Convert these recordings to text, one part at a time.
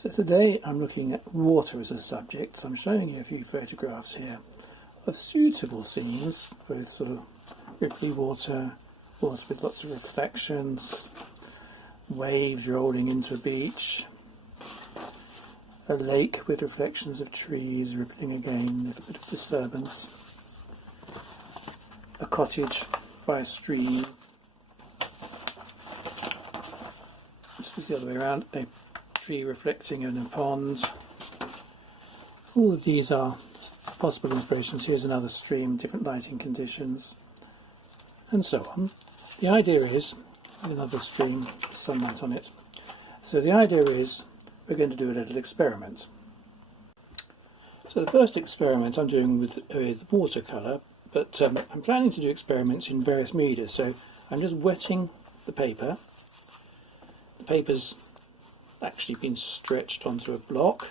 So today I'm looking at water as a subject. So I'm showing you a few photographs here of suitable scenes, both sort of ripply water, water with lots of reflections, waves rolling into a beach, a lake with reflections of trees rippling again, a bit of disturbance, a cottage by a stream, this was the other way around, a tree reflecting in a pond. All of these are possible inspirations. Here's another stream, different lighting conditions, and so on. The idea is, another stream, sunlight on it. So the idea is we're going to do a little experiment. So the first experiment I'm doing with watercolour, but I'm planning to do experiments in various media. So I'm just wetting the paper. The paper's actually been stretched onto a block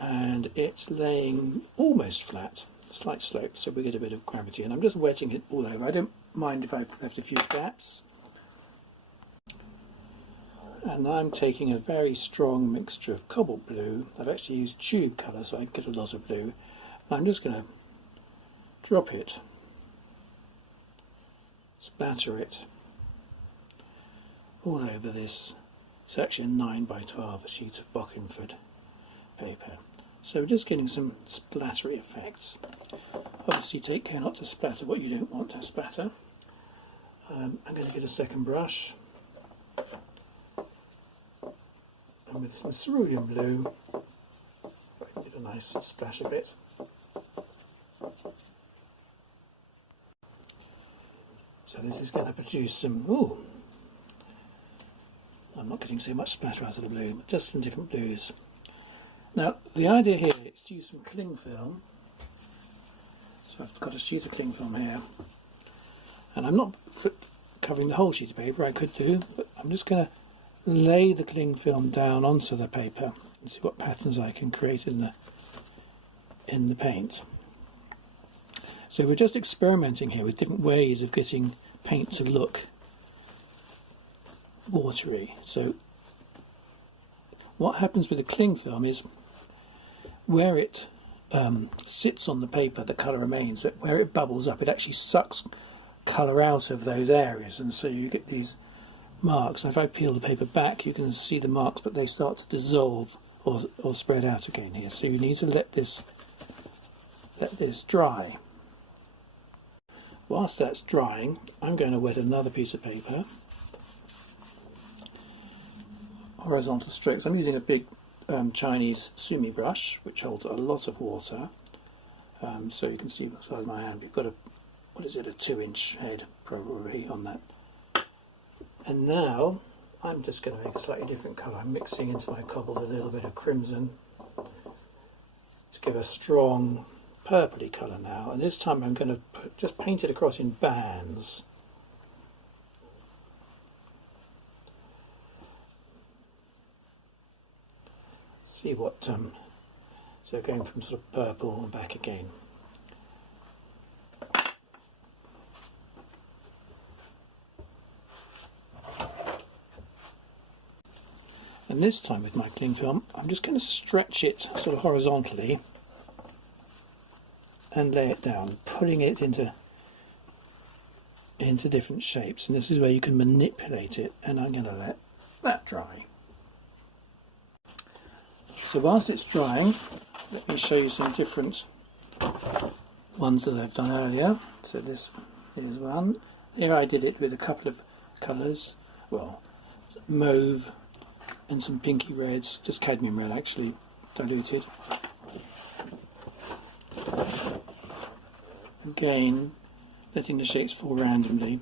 and it's laying almost flat, slight slope, so we get a bit of gravity, and I'm just wetting it all over. I don't mind if I've left a few gaps. And I'm taking a very strong mixture of cobalt blue. I've actually used tube colour so I get a lot of blue. And I'm just going to drop it, splatter it all over this. It's actually a 9 by 12 sheet of Bockingford paper. So we're just getting some splattery effects. Obviously take care not to splatter what you don't want to splatter. I'm going to get a second brush. And with some cerulean blue, I can get a nice splash of it. So this is going to produce some, I'm not getting so much splatter out of the blue, just some different blues. Now the idea here is to use some Clingfilm. So I've got a sheet of Clingfilm here, and I'm not covering the whole sheet of paper, I could do, but I'm just going to lay the Clingfilm down onto the paper and see what patterns I can create in the paint. So we're just experimenting here with different ways of getting paint to look watery. So what happens with the Clingfilm is where it sits on the paper, the colour remains, but where it bubbles up, it actually sucks colour out of those areas, and so you get these marks. And if I peel the paper back, you can see the marks, but they start to dissolve or spread out again here. So you need to let this dry. Whilst that's drying, I'm going to wet another piece of paper, horizontal strokes. I'm using a big Chinese sumi brush which holds a lot of water, so you can see the size of my hand. We've got a 2-inch head probably on that. And now I'm just going to make a slightly different colour. I'm mixing into my cobalt a little bit of crimson to give a strong purpley colour now, and this time I'm going to just paint it across in bands. See what, so going from sort of purple and back again. And this time with my Clingfilm, I'm just going to stretch it sort of horizontally and lay it down, pulling it into different shapes. And this is where you can manipulate it, and I'm going to let that dry. So whilst it's drying, let me show you some different ones that I've done earlier. So this is one. Here I did it with a couple of colours, well, mauve and some pinky reds, just cadmium red actually, diluted. Again, letting the shapes fall randomly,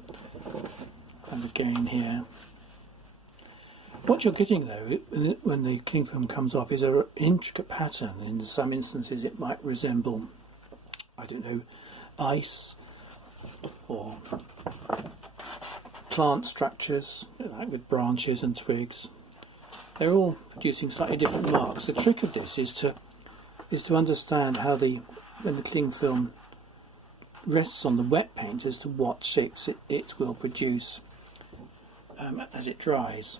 and again here. What you're getting though, when the Clingfilm comes off, is an intricate pattern. In some instances it might resemble, I don't know, ice or plant structures, like with branches and twigs. They're all producing slightly different marks. The trick of this is to understand how when the Clingfilm rests on the wet paint as to what shapes it will produce as it dries.